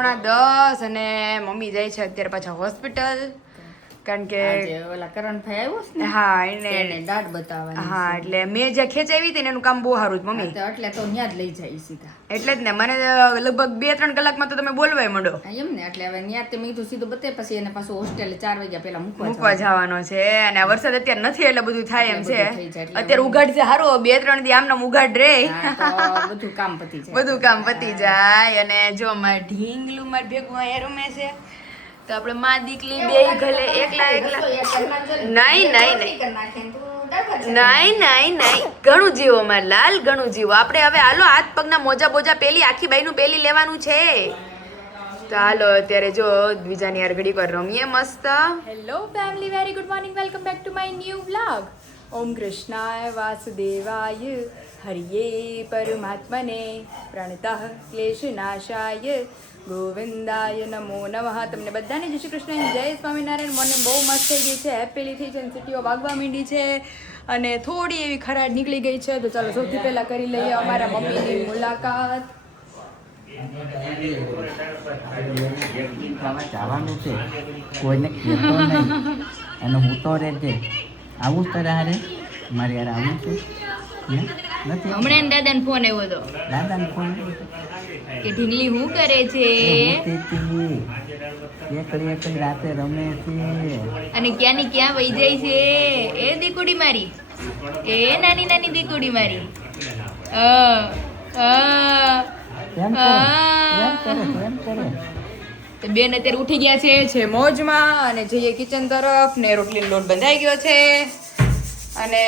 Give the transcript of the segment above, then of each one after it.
9:45 અને મમ્મી જાય છે અત્યારે પાછા હોસ્પિટલ કારણ કે ઓલા કરણભાઈ આવ્યો છે ને હા એને એને દાઢ બતાવવાની હા એટલે મેં જે ખેંચાવી હતી ને એનું કામ બહુ સારું છે મમ્મી એટલે તો ત્યાં જ લઈ જાય સીધા એટલે જ ને મને લગભગ 2-3 કલાકમાં તો તમે બોલવાય માંડો એમ ને એટલે હવે ત્યાં તે મેં કીધું સીધું બતાવે પછી એને પાછું હોસ્ટેલે 4 વાગ્યા પહેલા મૂકવા જવાનો છે અને આ વરસાદ અત્યારે નથી એટલે બધું થાય એમ છે બધું થઈ જાય એટલે અત્યારે ઉઘાડ છે સારું 2-3 દી આમનો ઉઘાડ રે તો બધું કામ પતી જાય બધું કામ પતી જાય અને જો મારે ઢીંગલું મારે ભેગું અહીંયા રમે છે તો આપણે માં દીકલી બે ઘરે એકલા નહીં ઘણું જીવો મારે લાલ ઘણું જીવો આપણે હવે હાલો હાથ પગના મોજા બોજા પેલી આખી બાઈનું પેલી લેવાનું છે તો હાલો અત્યારે જો દ્વિજાની યાર ઘડી પર રમીએ મસ્ત hello family very good morning welcome back to my new vlog ઓમ કૃષ્ણાય વાસુદેવાય હરિયે પરમાત્મને પ્રણતઃ ક્લેશનાશાય ગોવિંદાય નમો નમઃ તમને બધાને જય શ્રી કૃષ્ણ જય સ્વામિનારાયણ મોર્નિંગ બહુ મસ્ત થઈ ગઈ છે હેપીલી થઈ છે સિટીઓ વાગવા માંડી છે અને થોડી એવી ખરાબ નીકળી ગઈ છે તો ચાલો સૌથી પહેલા કરી લઈએ અમારા મમ્મીની મુલાકાત જવાનું છે કોઈને કહેતો નહીં અને હું તો રે છે આવું જ તારે હારે મારે યાર આવું છે નથી હમણાં દાદાને ફોન આવ્યો હતો દાદાને ફોન કે ઢીંગલી શું કરે છે એકલી રાતે રમે છે અને ક્યાંની ક્યાં વહી જાય છે એ દીકુડી મારી એ નાની નાની દીકુડી મારી એમ કરે તો બેન અત્યારે ઉઠી ગયા છે મોજમાં અને જઈએ કિચન તરફ ને રોટલીનો લોટ બંધાઈ ગયો છે અને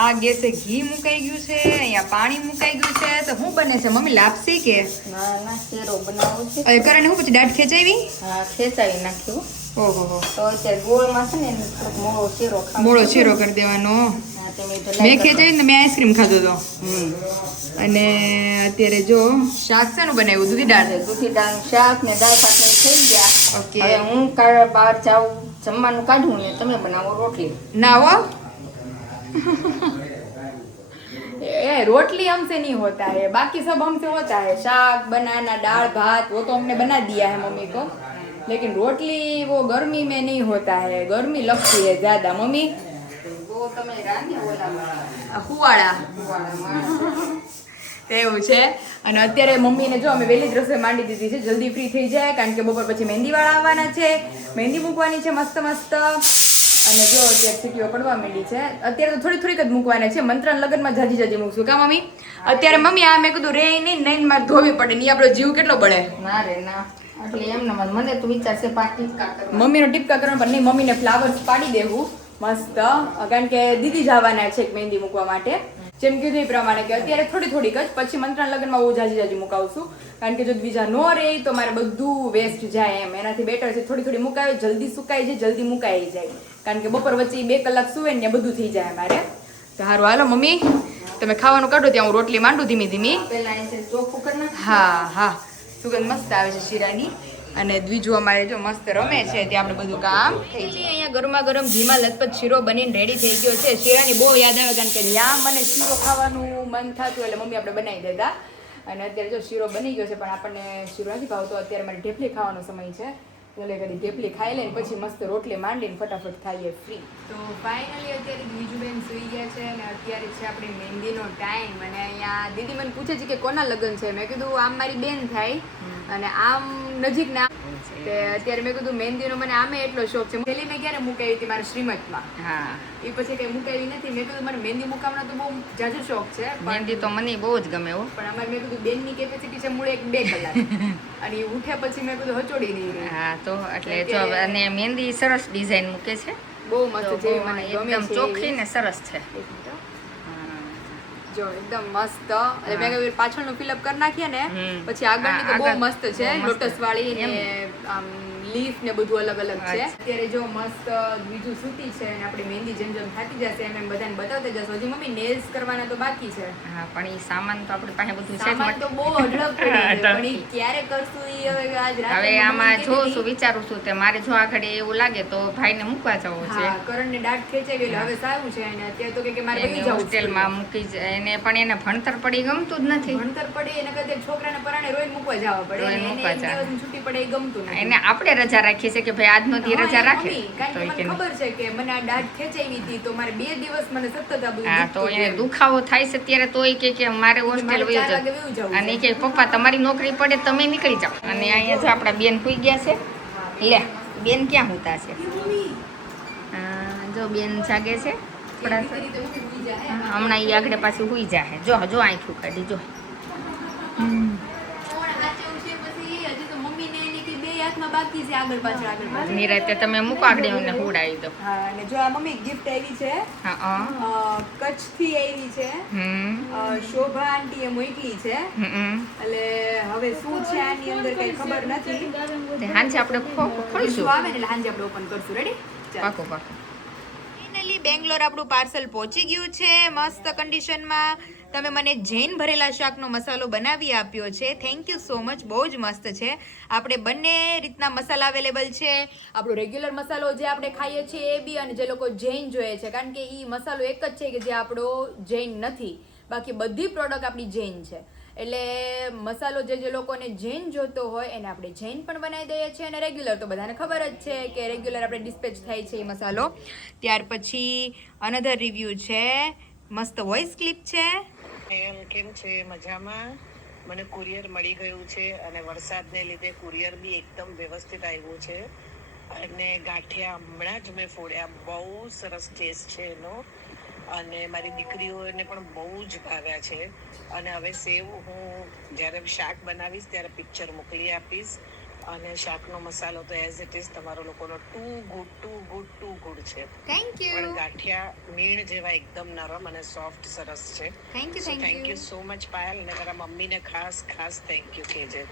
આ ગેસે ઘી મુકાઈ ગયું છે અહીંયા પાણી મુકાઈ ગયું છે તો શું બને છે મમ્મી લાપસી કે ના શેરો બનાવો છે હવે કરણે હું પછી દાઢ ખેંચાવી હા ખેંચાવી નાખ્યું ઓહો તો અત્યારે ગોળમાં છે ને એને થોડોક મોળો શેરો ખાવો મોળો શીરો કરી દેવાનો હા તે મેં તો મેં ખેંચાવી ને મેં આઈસ્ક્રીમ ખાધો હતો હમ અને અત્યારે જો શાક શેનું બનાવ્યું દૂધી દાળ દૂધી દાળનું શાક ને દાળ ભાત ને થઈ ગયા ઓકે હવે હું બહાર જાઉં જમવાનું કાઢું ને તમે બનાવો રોટલી ना वो ये रोटली हमसे नहीं होता है बाकी सब हमसे होता है शाक बनाना दाल भात वो तो हमने बना दिया है मम्मी को लेकिन रोटली वो गर्मी में नहीं होता है गर्मी लगती है ज्यादा मम्मी वो તમે રાંધી ઓલામાં હુવાળા એવું છે અને અત્યારે મમ્મીને જો અમે વહેલી જ રસોઈ માંડી દીધી છે જલ્દી ફ્રી થઈ જાય કારણ કે બપોર પછી મહેંદીવાળા આવવાના છે મહેંદી મૂકવાની છે મસ્ત મસ્ત અને જો અત્યારે સીટીઓ પડવા માંડી છે અત્યારે તો થોડીક જ મૂકવાના છે મંત્રણ લગ્નમાં જાજી મૂકશું કા મમ્મી અત્યારે મમ્મી આ મેં કીધું રે નહીં મારે ધોવી પડે નહીં આપણો જીવ કેટલો બળે ના રે ના એટલે એમ ના મને તો વિચાર છે પાટી કરવા મમ્મીનો ટીપકા કરવાનો પણ નહીં મમ્મીને ફ્લાવર્સ પાડી દેવું મસ્ત કારણ કે દીદી જવાના છે મહેંદી મૂકવા માટે જેમ કીધું એ પ્રમાણે કે અત્યારે થોડીક જ પછી મંત્રણ લગ્નમાં બહુ જાજી મુકાવશું કારણ કે જો બીજા નો રહે તો મારે બધું વેસ્ટ જાય એમ એનાથી બેટર છે થોડી મુકાવે જલ્દી સુકાઈ જાય જલ્દી મુકાઈ જાય કારણ કે બપોર વચ્ચે 2 કલાક સુવે ને બધું થઈ જાય મારે તો સારું હાલો મમ્મી તમે ખાવાનું કાઢો ત્યાં હું રોટલી માંડું ધીમી પેલા એ ચોખ્ખું કરી નાખ હા સુગંધ મસ્ત આવે છે શીરાની અને દ્વિજુ અમારે જો મસ્ત રમે છે ત્યાં આપણે બધું કામ થઈ જાય અહીંયા ગરમા ગરમ ઘીમાં લથપથ શીરો બનીને રેડી થઈ ગયો છે શીરાની બહુ યાદ આવે કારણ કે ત્યાં મને શીરો ખાવાનું મન થતું એટલે મમ્મી આપણે બનાવી દેતા અને અત્યારે જો શીરો બની ગયો છે પણ આપણને શીરો નથી ભાવતો અત્યારે મારે ઢેફલી ખાવાનો સમય છે એટલે કદી ઢેફલી ખાઈ લઈને પછી મસ્ત રોટલી માંડીને ફટાફટ ખાઈએ ફ્રી તો ફાઇનલી અત્યારે દ્વિજુબેન સુઈ ગયા છે અને અત્યારે છે આપણી મહેંદીનો ટાઈમ અને અહીંયા દીદી મને પૂછે છે કે કોના લગ્ન છે મેં કીધું આમ મારી બેન થાય અને આમ નજીક ના તે અત્યારે મેં કીધું મહેંદીનો મને આમે એટલો શોખ છે પહેલી મેં ક્યારે મુકાવી હતી મારા શ્રીમતમાં હા એ પછી કઈ મુકાવી નથી મેં કીધું મને મહેંદી મુકાવવાનો તો બહુ જાજો શોખ છે મહેંદી તો મને બહુ જ ગમે હો પણ અમારે મેં કીધું બેનની કેપેસિટી છે મૂળે 2 કલાક અને એ ઉઠ્યા પછી મેં કીધું હચોડી નહીં રહી હા તો એટલે જો અને મહેંદી સરસ ડિઝાઇન મૂકે છે બહુ મસ્ત છે મને ગમે એકદમ છે ચોખ્ખી ને સરસ છે જો એકદમ મસ્ત એટલે મેં કીધું પાછળનું ફિલઅપ કરી નાખીએ ને પછી આગળની તો બહુ આગળ મસ્ત છે લોટસ વાળી ને આમ લીફ ને બધું અલગ અલગ છે. અત્યારે જો મસ્ત બીજું સૂતી છે અને આપણી મહેંદી જેમ જેમ થાકી જશે એમ એમ બધાને બતાવતા જશે. હજી મમ્મી નેલ્સ કરવાના તો બાકી છે. હા પણ એ સામાન તો આપણી પાસે બધું છે જ. સામાન તો બહુ અઢળક પડ્યો છે પણ ઈ ક્યારે કરશું ઈ હવે આજ રાતે હવે આમાં જોઉં છું, વિચારું છું તે મારે જો આ ઘડી એવું લાગે તો ભાઈને મૂકવા જવું છે. હા કરણને દાઢ ખેંચાઈ ગયેલી હવે સારું છે અને અત્યારે તો કે મારે એને વહી જવું છે હોસ્ટેલમાં મૂકી એને પણ એને ભણતર પડી ગમતું જ નથી. ભણતર પડે એને કદાચ છોકરાને પરાણે રોઈને મૂકવા જવા પડે રોઈને અને એને મૂકવા એક જવા. દિવસની છૂટી પડે એ ગમતું નથી. એને આપણે રજા રાખીએ છીએ કે ભાઈ આજનો દી રજા હા, રાખે મમ્મી, કારણ તો કે એ મને કે નહીં. ખબર છે કે મને આ દાઢ ખેંચાવી હતી તો મારે 2 દિવસ મને સતત આ બધું હા તો દુખતું એને હતું. દુખાવો થાય છે ત્યારે તોય કે મારે હોસ્ટેલ મારે વયો 4 વાગે જાવ. વયું જવું અને છે. કે પપ્પા તમારી નોકરી પડે તમે નીકળી જાઓ. અને અહીંયા જો આપણા બેન સુઈ ગયા છે. લે બેન ક્યાં હુતા છે? જો બેન જાગે છે થોડા એવી રીતે ઊંઘી ઊંઘી જાય. હમણાં એ આગળ પાછું હુઈ જાહે. જો જો આંખું કાઢી જો. કોણ હાચવું છે પછી? હજી તો મમ્મીને એની કે બે હાથમાં બાકી છે આગળ પાછળ. નિરાતે તમે મૂકો આગળ ને હુડાવી દો. હા અને જો આ મમ્મી ગિફ્ટ આવી છે કચ્છથી આવી છે. શોભા આંટીએ મોકલી છે એટલે હવે શું છે આની અંદર કઈ ખબર નથી. હાંજે આપણે ખોલશું. શું આવે ને એટલે સાંજે આપણે ઓપન કરશું. રેડી? પાકું પાકું. ફાઇનલી બેંગ્લોર આપણું પાર્સલ પહોંચી ગયું છે મસ્ત કન્ડિશનમાં. તમે મને જૈન ભરેલા શાકનો મસાલો બનાવી આપ્યો છે. Thank you so much. બહુ જ મસ્ત છે. આપણે બંને રીતના મસાલા અવેલેબલ છે. આપણો રેગ્યુલર મસાલો જે આપણે ખાઈએ છીએ એ બી અને જે લોકો જૈન જોઈએ છે કારણ કે એ મસાલો એક જ છે કે જે આપણો જૈન નથી. બાકી બધી પ્રોડક્ટ આપણી જૈન છે. એટલે મસાલો જે લોકોને જૈન જોતો હોય એને આપણે જૈન પણ બનાવી દઈએ છીએ અને રેગ્યુલર તો બધાને ખબર જ છે કે રેગ્યુલર આપણે ડિસ્પેચ થાય છે એ મસાલો. ત્યાર પછી અનધર રિવ્યુ છે. મસ્ત વોઇસ ક્લિપ છે. કેમ છે? મજામાં. મને કુરિયર મળી ગયું છે અને વરસાદને લીધે કુરિયર બી એકદમ વ્યવસ્થિત આવ્યું છે અને ગાંઠિયા હમણાં જ મેં ફોડ્યા. બહુ સરસ ટેસ્ટ છે એનો અને મારી દીકરીઓને પણ બહુ જ ભાવ્યા છે. અને હવે સેવ હું જ્યારે શાક બનાવીશ ત્યારે પિક્ચર મોકલી આપીશ. અને શાકનો મસાલો તો એઝ ઇટ ઇઝ તમારો લોકોનો ટુ ગુડ છે. Thank you. પણ ગાંઠિયા મીણ જેવા એકદમ નરમ અને સોફ્ટ સરસ છે. Thank you so much Payal. અને તારા મમ્મીને ખાસ થેન્ક યુ કહેજે.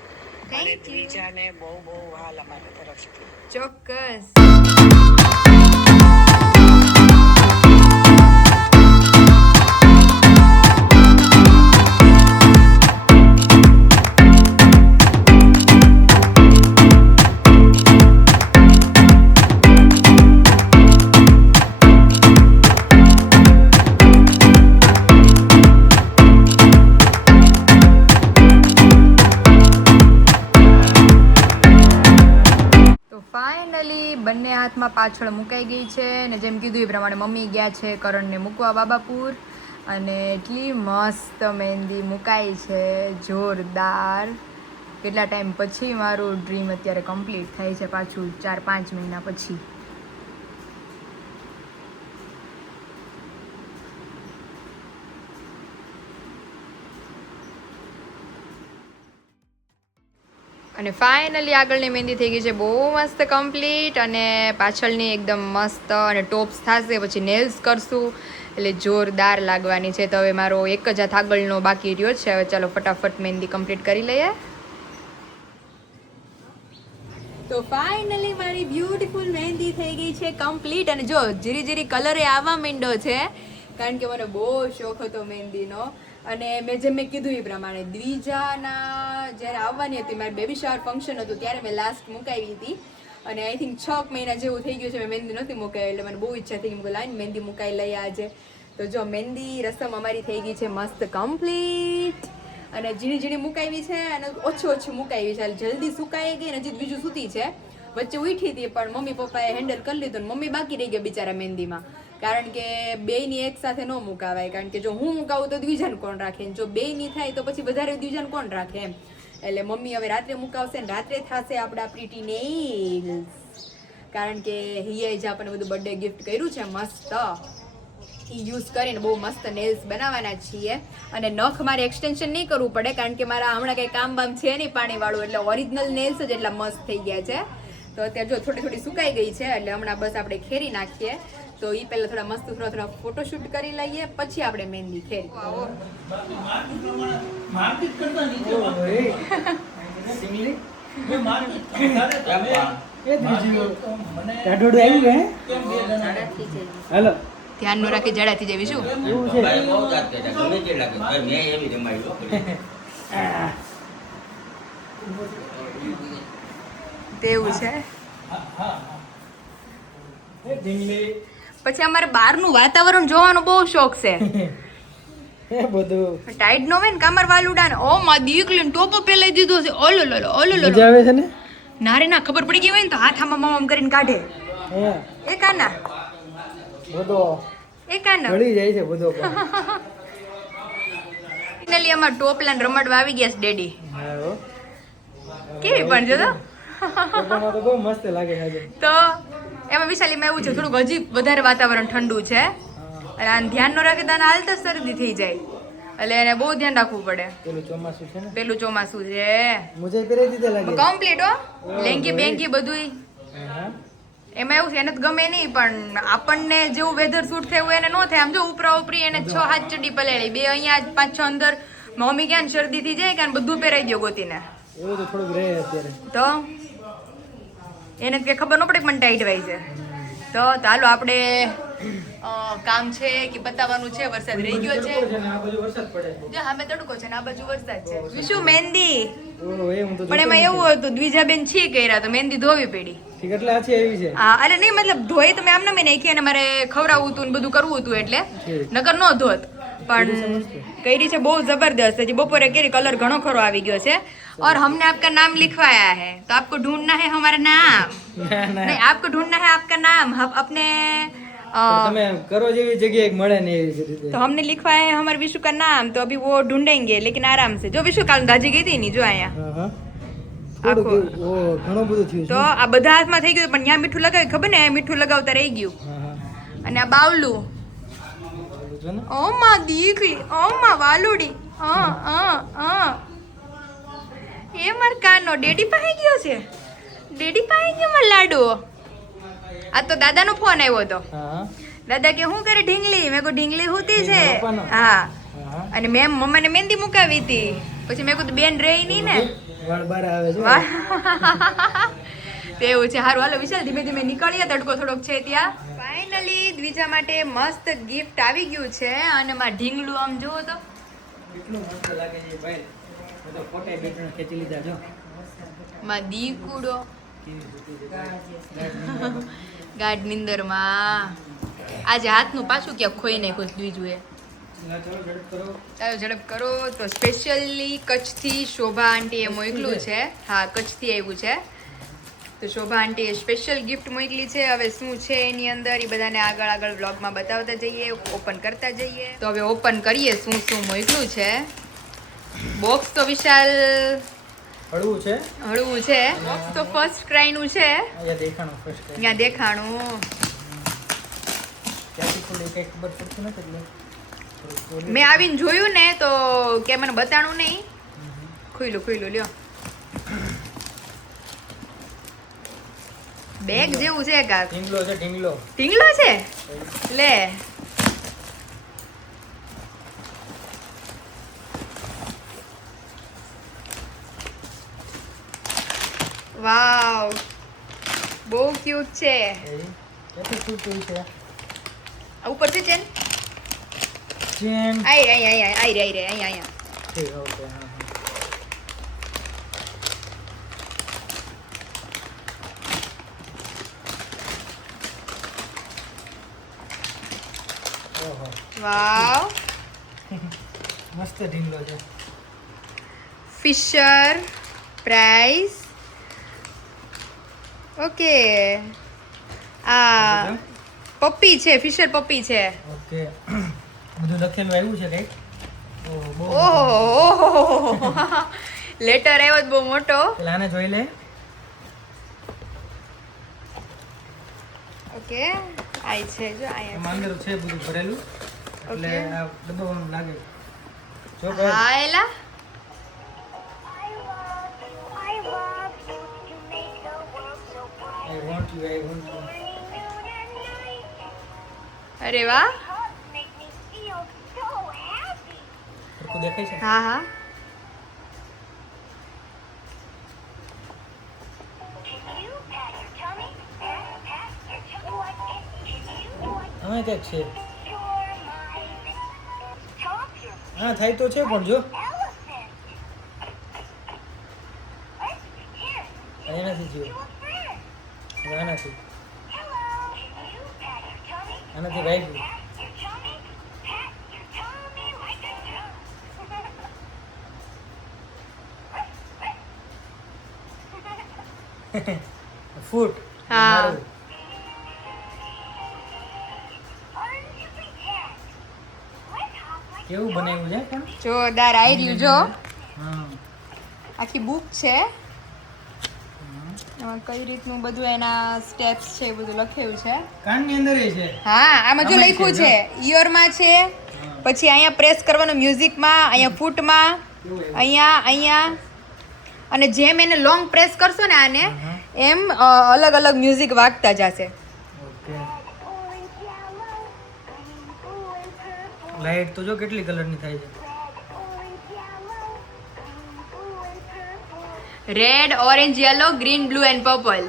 અને દ્વિજાને બહુ હાલ અમારા તરફથી. ચોક્કસ. ફાઇનલી બંને હાથમાં પાછળ મુકાઈ ગઈ છે ને જેમ કીધું એ પ્રમાણે મમ્મી ગયા છે કરણને મૂકવા બાબાપુર અને એટલી મસ્ત મહેંદી મુકાઈ છે જોરદાર. કેટલા ટાઈમ પછી મારું ડ્રીમ અત્યારે કમ્પ્લીટ થાય છે પાછું 4-5 મહિના પછી. અને ફાઇનલી આગળની મહેંદી થઈ ગઈ છે બહુ મસ્ત કમ્પ્લીટ અને પાછળની એકદમ મસ્ત અને ટોપ્સ થશે પછી નેલ્સ કરશું એટલે જોરદાર લાગવાની છે. તો હવે મારો એક જ હાથ આગળનો બાકી રહ્યો છે. હવે ચાલો ફટાફટ મહેંદી કમ્પ્લીટ કરી લઈએ. તો ફાઇનલી મારી બ્યુટીફુલ મહેંદી થઈ ગઈ છે કમ્પ્લીટ અને જો જીરી કલરે આવવા માંડ્યો છે કારણ કે મને બહુ શોખ હતો મહેંદીનો. અને મેં કીધું એ પ્રમાણે દ્વિજાના જ્યારે આવવાની હતી મારી બેબી શાવર ફંક્શન હતું ત્યારે મેં લાસ્ટ મુકાવી હતી અને આઈ થિંક 6 મહિના જેવું થઈ ગયું છે મેં મહેંદી નહોતી મુકાવી એટલે મને બહુ ઈચ્છા થઈ કે લાઈન મહેંદી મુકાઈ લઈએ આજે. તો જો મહેંદી રસમ અમારી થઈ ગઈ છે મસ્ત કમ્પ્લીટ અને ઝીણી મુકાવી છે અને ઓછી મુકાવી છે જલ્દી સુકાઈ ગઈ અને હજી બીજું સૂતી છે. વચ્ચે ઉઠી હતી પણ મમ્મી પપ્પાએ હેન્ડલ કરી લીધું મમ્મી બાકી રહી ગયા બિચારા મહેંદીમાં કારણ કે બેયની એક સાથે ન મુકાવાય કારણ કે જો હું મુકાવું તો દ્વિજાને કોણ રાખે જો બેયની થાય તો પછી વધારે દ્વિજાને કોણ રાખે એમ. એટલે મમ્મી હવે રાત્રે મુકાવશે ને રાત્રે થશે આપણા પ્રીટી નેલ્સ કારણ કે હિયાએ જે આપણને બધું બર્થડે ગિફ્ટ કર્યું છે મસ્ત એ યુઝ કરીને બહુ મસ્ત નેલ્સ બનાવવાના છીએ. અને નખ મારે એક્સટેન્શન નહીં કરવું પડે કારણ કે મારા હમણાં કંઈ કામ બામ છે નહીં પાણીવાળું એટલે ઓરિજિનલ નેલ્સ જ એટલા મસ્ત થઈ ગયા છે. તો અત્યારે જો થોડી સુકાઈ ગઈ છે એટલે હમણાં બસ આપણે ખેરી નાખીએ. તો એ પહેલા થોડા મસ્ત થોડા ફોટોશૂટ કરી લઈએ પછી આપણે મહેંદી ખેરી. હાલો ધ્યાન નો રાખી જડાથી જેવી શું એવું છે તેવું છે પછી અમારે બહારનું વાતાવરણ જોવાનો બહુ શોખ છે બધું ટાઈડ નો હોય ને કામર વાલુડા ને ઓ માં દીકલી ટોપો પેલાઈ દીધો છે ઓલો લોલો ઓલો લોલો મજા આવે છે ને નારે ના ખબર પડી ગઈ હોય ને તો હાથ આમાં મામ કરીને કાઢે હે એ કાના બધો એ કાના ગળી જાય છે બધો ફાઇનલી અમાર ટોપલા ને રમડવા આવી ગયા છે ડેડી હા હો કેવી પણ જો તો તો બહુ મસ્ત લાગે છે આજે તો એમાં વિશાલીમાં એવું છે થોડુંક હજી વધારે વાતાવરણ ઠંડુ છે અને આને ધ્યાન ન રાખે તો આને હાલતા શરદી થઈ જાય એટલે એને બહુ ધ્યાન રાખવું પડે પેલું ચોમાસું છે ને પેલું ચોમાસું છે મુજે પહેરી દીધા લાગે કમ્પ્લીટ હો લેંગી બેંગી બધુંય હા એમાં એવું છે એને તો ગમે નહીં પણ આપણને જેવું વેધર સૂટ થયું હોય એને ન થાય આમ જો ઉપરા ઉપરી એને 6-7 ચડ્ડી પલેળી બે અહીંયા 5-6 અંદર મમ્મી ક્યાં શરદી થઈ જાય કે બધું પહેરાઈ દો ગોતીને એવું તો થોડુંક રહે અત્યારે તો એને કે ખબર ન પડે કે મને ટાઈટ વાય છે તો ચાલો આપણે કામ છે કે બતાવવાનું છે વરસાદ રહી ગયો છે આ બાજુ વરસાદ પડે જો સામે તડકો છે ને આ બાજુ વરસાદ છે વિશુ મહેંદી ઓહો એ હું તો પણ એમાં એવું હતું દ્વિજાબેન છી કર્યા તો મહેંદી ધોવી પડી કેટલા આછી આવી છે હા અરે નહીં મતલબ ધોઈ તો મેં આમને મેં નાખી અને મારે ખવડાવવું હતું ને બધું કરવું હતું એટલે નકર નો ધોત પણ કરી છે બહુ જબરદસ્ત है બપોરે કેરી કલર ઘણો ખરો આવી ગયો છે और हमने आपका नाम लिखवाया है तो आपको ढूंढना है हमारा नाम नहीं आपको ढूंढना है आपका नाम हम अपने તમે કરો જેવી જગ્યાએ મળે ને એવી રીતે तो हमने लिखवाया है हमारे विशु का नाम तो अभी वो ढूंढेंगे लेकिन आराम से जो विशु काल दाजी गई थी नहीं जो आया હા હા થોડુંક ઓ ઘણું બધું થયું તો આ બધા હાથમાં થઈ ગયું પણ ત્યાં મીઠું લગાવ્યું ખબર ને મીઠું લગાવતા રહી ગયું હા હા અને આ બાવલું બોલું છો ને ઓ માં દીકરી ઓ માં વાલુડી એ માર કાનો ડેડી પાસે ગયો છે ડેડી પાસે ગયો માર લાડુ આ તો દાદાનો ફોન આવ્યો હતો હા દાદા કે હું કરે ઢીંગલી મેં કો ઢીંગલી હોતી છે પપ્પાનો? હા હા અને મેં મમ્માને મહેંદી મુકાવી હતી પછી મેં કીધું બેન રહી નહીં ને વાળ બાર આવે છે વાહ. તેવું છે હારું હાલો વિશાલ ધીમે ધીમે નીકળીએ તડકો થોડોક છે ત્યાં ફાઇનલી દ્વિજા માટે મસ્ત ગિફ્ટ આવી ગયું છે અને માં ઢીંગલું આમ જુઓ તો કેટલું મસ્ત લાગે છે ભાઈ બધો ફોટો બે ત્રણ ખેંચી લીધા જો માં દીકુડો ગાઢ નિંદરમાં આજે હાથનું પાછું ક્યાંક ખોઈ નાખ્યું છે દ્વિજુએ ચાલો ઝડપ કરો તો સ્પેશિયલી કચ્છથી શોભા આંટીએ મોકલું છે હા કચ્છથી આવ્યું છે તો શોભા આંટીએ સ્પેશિયલ ગિફ્ટ મોકલી છે હવે શું છે એની અંદર એ બધાને આગળ આગળ વ્લોગમાં બતાવતા જઈએ ઓપન કરતા જઈએ તો હવે ઓપન કરીએ શું શું મોકલું છે બોક્સ તો વિશાલ હળવું છે હળવું છે બોક્સ તો ફર્સ્ટ ક્રાયનું છે અહીંયા દેખાણું ફર્સ્ટ ત્યાં દેખાણું ક્યાંથી ખુલે કઈ ખબર પડતી નથી એટલે થોડુંક મેં આવીને જોયું ને તો કે મને બતાણું નહીં ખુલ્લું લ્યો બેગ જેવું છે કાક ઢીંગલો છે ઢીંગલો ઢીંગલો છે લે વાવ બહુ ક્યુટ છે ક્યાંથી છૂટું છે આ ઉપર છે ચેન ચેન આઈ અહીંયા ઠીક ઓકે હા ઓહો વાવ મસ્ત ઢીંગલો છે ફિશર પ્રાઇસ ઓકે આ પપ્પી છે ફિશર પપ્પી છે ઓકે બધું લખેલું આવ્યું છે કઈક બહુ ઓહો લેટર આવ્યો જ બહુ મોટો પેલા આને જોઈ લે ઓકે આઈ છે જો આયા એમાં અંદર છે બધું ભરેલું એટલે Okay. આ ડબ્બો આમ લાગે જો ભાઈ હા એલા I want you. અરે વાહ સરખું દેખાય છે હા હા અમે ક્યાંક છે હા થાય તો છે પણ જો એનાથી જીવ આનાથી વાગ્યું ફૂટ હા. કેવું બનાવ્યું છે પણ જોરદાર આવી રહ્યું જો હા આખી બુક છે એમાં કઈ રીતનું બધું એના સ્ટેપ્સ છે એ બધું લખેલું છે. કાનની અંદર છે હા આમાં જો આમાં લખ્યું છે, છે ઇયરમાં છે, પછી અહીંયા પ્રેસ કરવાનું મ્યુઝિકમાં, અહીંયા ફૂટમાં, અહીંયા અને જેમ એને લોંગ પ્રેસ કરશો ને આને એમ અલગ અલગ મ્યુઝિક વાગતા જશે. ઓકે લાઈટ તો જો કેટલી કલરની થાય છે red, orange, yellow, green, blue and purple.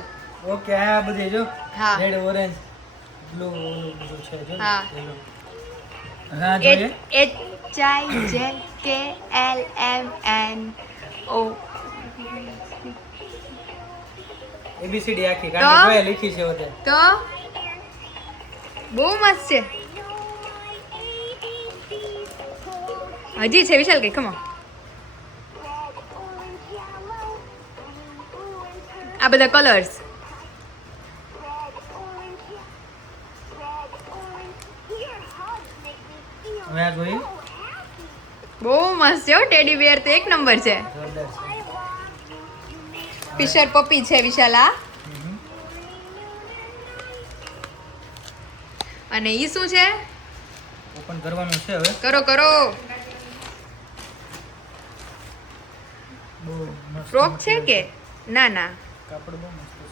Okay આ બધી જો હા. રેડ ઓરેન્જ બ્લુ બધું છે જો હા. yellow. હા જોઈએ HIJKLMNO. એબીસીડી આખી કારણ કે કોઈ લખી છે હોતે તો બહુ મસ્ત છે. હજી છે વિશાલ કઈ ખમો આ બધા કલર્સ હવે આ જોઈએ બહુ મસ્ત છે ટેડી બેર તો એક નંબર છે. જોરદાર છે ફિશર પપ્પી છે વિશાલા. અને ઈ શું છે? ઓપન કરવાનું છે હવે કરો કરો. બહુ મસ્ત ફ્રોક છે કે ના ના કાપડ બહુ મસ્ત છે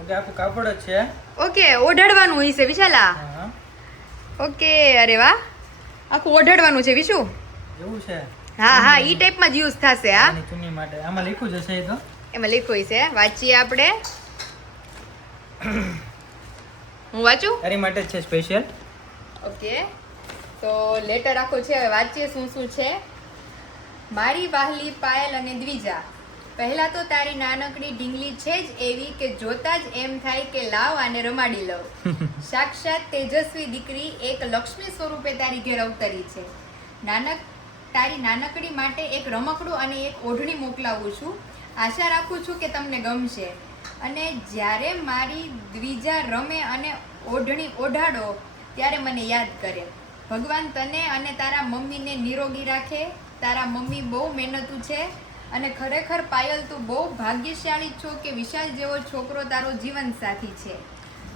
ઓકે આખું કાપડ જ છે ઓકે ઓઢાડવાનું હોય છે વિશાલા. હા ઓકે અરે વાહ આખું ઓઢાડવાનું છે વિશુ. એવું છે હા હા ઈ ટાઈપમાં જ યુઝ થશે. હા આની ચુન્ની માટે આમાં લખ્યું જ હશે એ તો એમાં લખ્યું છે વાંચીએ આપણે. હું વાંચું. તારી માટે જ છે સ્પેશિયલ ઓકે તો લેટર આખો છે હવે વાંચીએ શું શું છે. મારી વાહલી પાયલ અને દ્વિજા, પહેલા તો તારી નાનકડી ઢીંગલી છે જ એવી કે જોતા જ એમ થાય કે લાવ આને રમાડી લઉં. સાક્ષાત તેજસ્વી દીકરી એક લક્ષ્મી સ્વરૂપે તારી ઘેર અવતરી છે. તારી નાનકડી માટે એક રમકડું અને એક ઓઢણી મોકલાવું છું. આશા રાખું છું કે તમને ગમશે. અને જ્યારે મારી દ્વિજા રમે અને ઓઢણી ઓઢાડો ત્યારે મને યાદ કરે. ભગવાન તને અને તારા મમ્મીને નિરોગી રાખે. તારા મમ્મી બહુ મહેનતુ છે અને ખરેખર પાયલ તું બહુ ભાગ્યશાળી છો કે વિશાલ જેવો છોકરો તારો જીવન સાથી છે.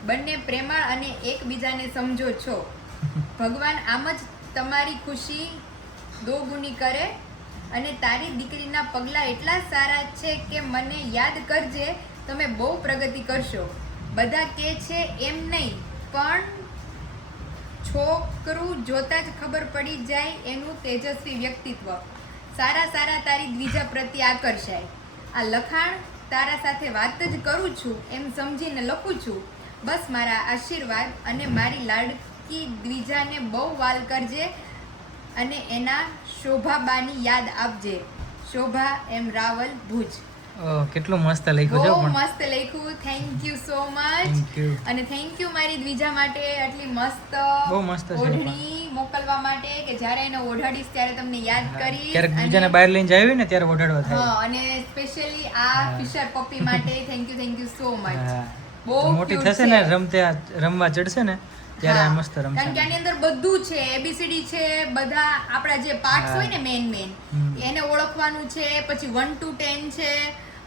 બંને પ્રેમાળ અને એકબીજાને સમજો છો. ભગવાન આમ જ તમારી ખુશી દોગુની કરે. અને તારી દીકરીના પગલાં એટલા સારા છે કે મને યાદ કરજે, તમે બહુ પ્રગતિ કરશો. બધા કહે છે એમ નહીં, પણ છોકરું જોતા જ ખબર પડી જાય એનું તેજસ્વી વ્યક્તિત્વ. સારા સારા તારી દ્વિજા પ્રત્યે આકર્ષાય. આ લખાણ તારા સાથે વાત જ કરું છું એમ સમજીને લખું છું. બસ મારા આશીર્વાદ અને મારી લાડકી દ્વિજાને બહુ વાલ કરજે અને એના શોભાબાની યાદ આપજે. શોભા એમ રાવલ, ભુજ. કેટલું મસ્ત લખ્યું છે બહુ પણ મસ્ત લખ્યું. Thank you so much. Thank you. અને થેન્ક યુ મારી દ્વિજા માટે આટલી મસ્ત બહુ મસ્ત છે ઓઢણી મોકલવા માટે કે જ્યારે એને ઓઢાડીશ ત્યારે તમને યાદ કરીશ. ક્યારેક અને- બીજાને બહાર લઈને જાય ને ત્યારે ઓઢાડવા થાય હા અને સ્પેશિયલી આ ફિશર પપ્પી માટે થેન્ક યુ સો મચ. હા. બહુ તો મોટી cute થશે ને છે. રમવા ચડશે ને ત્યારે આ હા. મસ્ત કારણ કે રમશે આની અંદર બધું છે, એબીસીડી છે, બધા આપણા જે પાર્ટ્સ હા. હોય ને મેન હમ. એને ઓળખવાનું છે. પછી 1 to 10 છે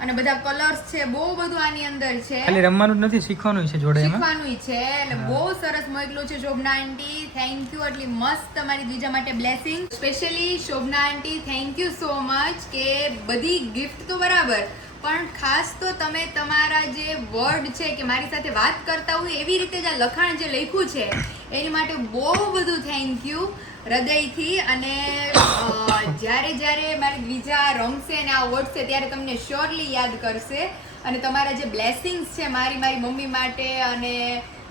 અને બધા કલર્સ છે. બહુ બધું આની અંદર છે. ખાલી રમવાનું જ નથી શીખવાનું છે જોડે એમાં શીખવાનું છે. એટલે હા. બહુ સરસ મોકલું છે શોભના આંટી. Thank you. એટલી મસ્ત તમારી બીજા માટે blessing. Specially Shobhana aunty thank you so much કે બધી ગિફ્ટ તો બરાબર, પણ ખાસ તો તમે તમારા જે વર્ડ છે કે મારી સાથે વાત કરતા હોય એવી રીતે જ આ લખાણ જે લખ્યું છે એની માટે બહુ બધું થેન્ક યુ. હૃદયથી. અને જ્યારે જ્યારે મારી દ્વિજા રમશે અને આ ઓટશે ત્યારે તમને શ્યોરલી યાદ કરશે. અને તમારા જે બ્લેસિંગ્સ છે મારી મમ્મી માટે, અને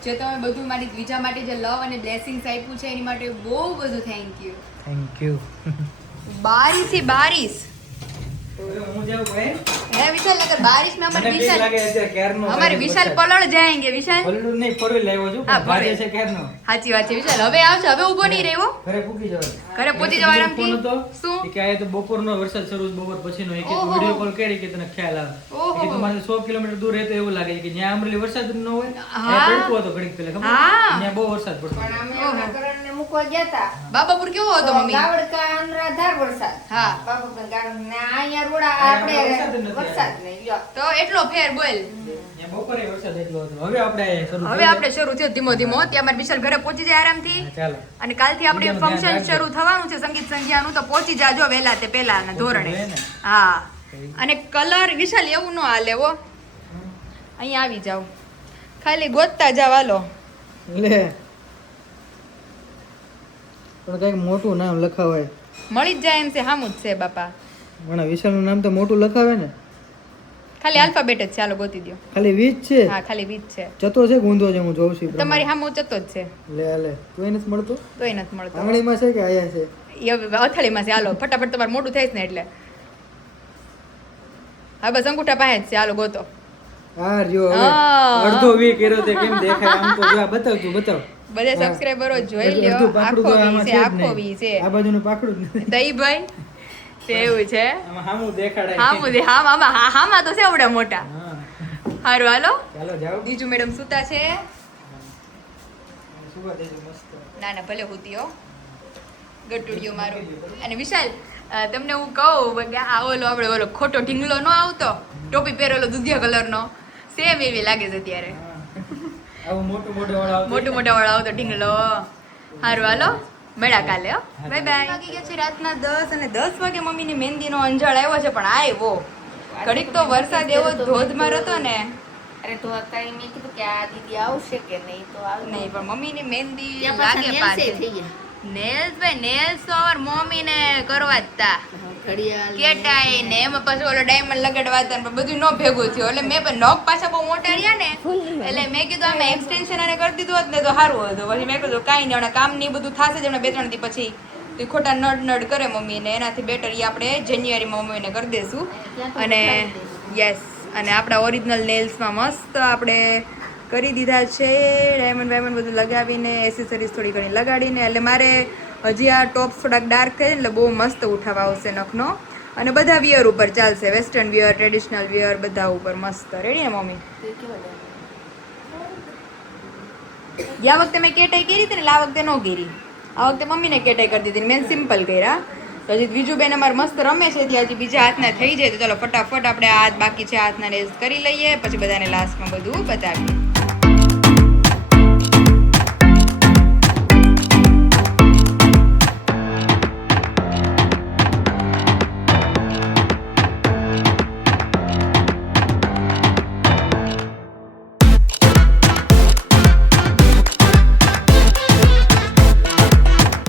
જે તમે બધું મારી દ્વિજા માટે જે લવ અને બ્લેસિંગ્સ આપ્યું છે એની માટે બહુ બધું થેન્ક યુ. Thank you. બારીશ બારીશ તો હું જાઉં ભાઈ. હે વિશાલ નગર બારિશ में મને બીક લાગે અત્યારે ક્યારનો हमारे विशाल पलड़ जाएंगे विशाल. પલડું નહીં, ફોરવીલ લાવ્યો છું હા, પણ ભાગે છે ક્યારનો. સાચી વાત છે વિશાલ. હવે આવશે, હવે ઊભો નહીં રહેવો, ઘરે પૂકી જવાય. ઘરે પહોંચી જવા આરામથી. ફોન હતો શું? કે આ તો બપોરનો વરસાદ શરૂ છે, બપોર પછીનો. એક ઓહો. વિડિયો કોલ કરી કે તને ખ્યાલ આવે ઓહો. કે તમારે 100 કિલોમીટર દૂર રહેતો એવું લાગે છે કે જ્યાં અમરેલી વરસાદ ન હોય હા. ત્યાં પડતો હતો ઘડીક પહેલા, ખબર? હા. ત્યાં બહુ વરસાદ પડતો. પણ અમે આપણા કરણને મૂકવા ગયા હતા બાબાપુર કેવો હતો તો મમ્મી? ગાવડકા અનરાધાર વરસાદ. હા. બાપુકા ગાર્ડન ને અહીંયા રોડા અહીંયા આપણે વરસાદ જ નથી વરસાદ નહીં લ્યો. તો એટલો ફેર બોલ. ત્યાં બપોરે વરસાદ એટલો હતો. હવે આપણે અહીંયા શરૂ હવે આપણે શરૂ થયો ધીમો ધીમો. ત્યાં મારે વિશાલ ઘરે પહોંચી જાય આરામથી. હા, ચાલો. અને કાલથી આપણે બીજાનું ધ્યાન ફંક્શન રાખજો. શરૂ થવાનું છે સંગીત સંધ્યાનું, તો પહોંચી જાજો વહેલા તે પહેલાના ધોરણે. જોઈએ ને. હા. અને કલર વિશાલ એવું ન હાલે હો. અહીંયા આવી જાવ, ખાલી ગોતતા જાવ. હાલો લે પણ કઈક મોટું નામ લખાવાય. મળી જ જાય એમ છે. હામું જ છે બાપા. મને વિશાલનું નામ તો મોટું લખાવે ને. ખાલી આલ્ફાબેટ જ છે. હાલો ગોતી દ્યો. ખાલી 20 છે. હા ખાલી 20 છે. ચતો છે ગુંદો છે, હું જોઉં છું. તમારી હામું ચતો જ છે, લે લે તું એને જ મળતો. તોય નથી મળતો. આંગળીમાં છે કે આયા છે? એ હવે અથાળીમાં છે. હાલો ફટાફટ તમારે મોટું થાય ને એટલે. હા બસ અંગૂઠા પાસે જ છે. હાલો ગોતો. હા જો હવે હા. અડધો વી કર્યો તે કેમ દેખાય? આમ તો જો આ બતાવ તું બતાવ. બધે હા. સબસ્ક્રાઇબરો જોઈ અડધું લ્યો. પાખડું આખો તો વી આમાં છે, જ આખો નહીં. વી છે. આ બાજુનું પાખડું જ નથી. દઈ ભાઈ તેવું છે. આમાં હામું દેખાડાય. હા મુદે હા મામા હા હામાં તો છે આવડા મોટા. હા. હારું હાલો. ચાલો જાઓ. બીજું મેડમ સુતા છે. સુવા દેજો મસ્ત. ના ના ભલે હોતી હો ગટુડિયો મારો. અને વિશાલ તમને હું કહું કે આ ઓલો આપણે ઓલો ખોટો ઢીંગલો નો આવતો, ટોપી પહેરેલો દૂધિયા કલરનો, સેમ એવી લાગે છે અત્યારે. આવું મોટું મોટું વાળો આવતો. મોટું મોટા વાળો આવતો ઢીંગલો. હારું હાલો મેળા કાલે હો. Bye bye. વાગી ગયા છે રાતના 10 અને 10 વાગે મમ્મીની મહેંદીનો અંજાળ આવ્યો છે, પણ આવ્યો ઘડીક તો વરસાદ એવો ધોધમાર હતો ને. અરે તો અત્યારે મેં કીધું કે આ દીદી આવશે કે નહીં તો આવી નહીં પણ મમ્મીની મહેંદી ત્યાં પાછા લાગે નેલ્સે પાછી. થઈ ગયા. નેલ્સ ભાઈ નેલ્સ તો અમાર મમ્મીને કરવા જ તા. ઘડિયાળ ને કેટાઈ ને એમાં પાછું ઓલો ડાયમંડ લગાડવા હતા ને બધું ન ભેગું થયું. એટલે મેં પણ નખ પાછા બહુ મોટા રહ્યા ને એટલે મેં કીધું આમે એક્સટેન્શન અને કરી દીધું હોત ને તો સારું હતું. પછી મેં કીધું કાંઈ નહીં, હમણાં કામ ની બધું થશે જ હમણાં 2-3 દી પછી. તો ઈ ખોટા નડ કરે મમ્મી ને, એનાથી બેટર ઈ આપણે જાન્યુઆરીમાં મમ્મીને કરી દઈશું. અને યસ, અને આપણા ઓરિજિનલ નેલ્સમાં મસ્ત આપણે કરી દીધા છે. ડાયમંડ બધું લગાવીને એસેસરીઝ થોડી ઘણી લગાડીને. એટલે મારે હજી આ ટોપ્સ થોડાક ડાર્ક થાય એટલે બહુ મસ્ત ઉઠાવા આવશે નખનો. અને બધા વિયર ઉપર ચાલશે, વેસ્ટર્ન વિયર, ટ્રેડિશનલ વિયર, બધા ઉપર મસ્ત. રેડી ને મમ્મી? ગયા વખતે મેં કેટાઈ કરી હતી ને, આ વખતે ન કરી. આ વખતે મમ્મીને કેટાઈ કરી દીધી, મેં સિમ્પલ કર્યા. તો હજી બીજું બેન અમારે મસ્ત રમે છે, ત્યાં હજી બીજા હાથના થઈ જાય તો ચાલો ફટાફટ આપણે આ હાથ બાકી છે હાથના નેલ્સ કરી લઈએ, પછી બધાને લાસ્ટમાં બધું બતાવીએ.